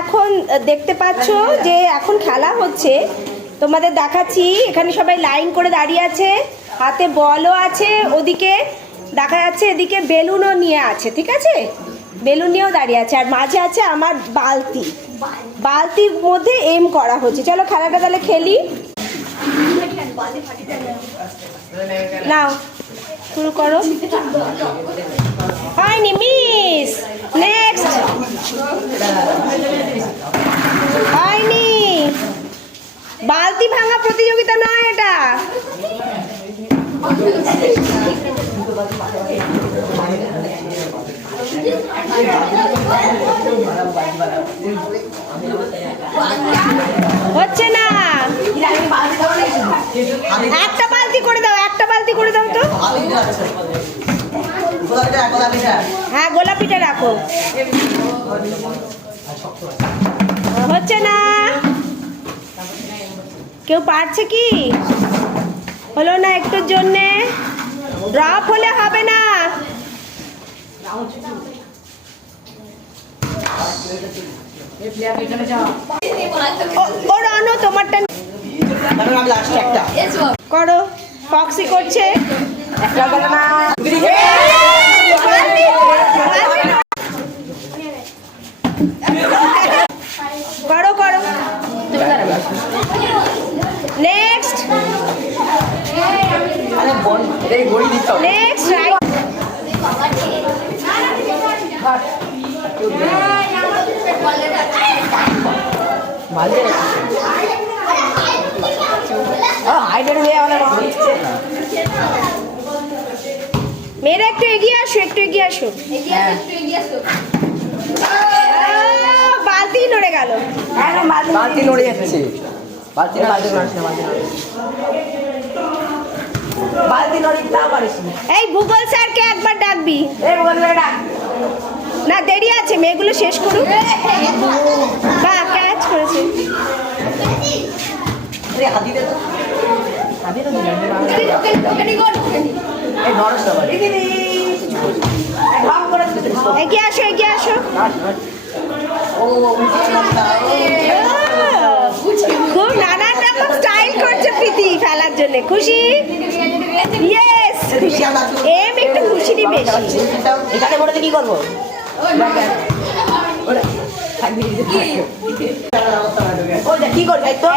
এখন দেখতে পাচ্ছ যে এখন খেলা হচ্ছে, তোমাদের দেখাচ্ছি। এখানে সবাই লাইন করে দাঁড়িয়ে আছে, হাতে বলও আছে, ওদিকে দেখা যাচ্ছে এদিকে বেলুনও নিয়ে আছে, ঠিক আছে, বেলুন নিয়েও দাঁড়িয়ে আছে, আর মাঝে আছে আমার বালতি, বালতির মধ্যে এম করা হচ্ছে। চলো খেলাটা তাহলে খেলি, নাও শুরু করো। হয়নি, মিস। নেক্সট। হয়নি, বালতি ভাঙা প্রতিযোগিতা নয় এটা। হচ্ছে না, একটা বালতি করে দাও, একটা বালতি করে দাও তো। হ্যাঁ, গোলাপিটা রাখো। হচ্ছে না, কেউ পারছে কি? হলো না, একটুর জন্যে ড্রপ হলে হবে না। ওর অনো তোমারটা করো। ফক্সি করছে, করো করো। Next, next, right. মেয়েরা একটু এগিয়ে আসো, একটু এগিয়ে আসো। বালতি নড়ে গেল, বালতি নড়ে যাচ্ছে, বালতি নড়ে না পারিস। এই ভূগোল স্যারকে একবার ডাকবি। না, দেরি আছে, মেয়েগুলো শেষ করুক। বা ক্যাচ করেছে। এগিয়ে আসো, এগিয়ে আসো। খুব নানান রকম স্টাইল করছে প্রীতি ফেলার জন্য। খুশি? ইয়েস, এম একটু খুশিরই বেশি। এখানে বলে কি করবো? কি করবি তো?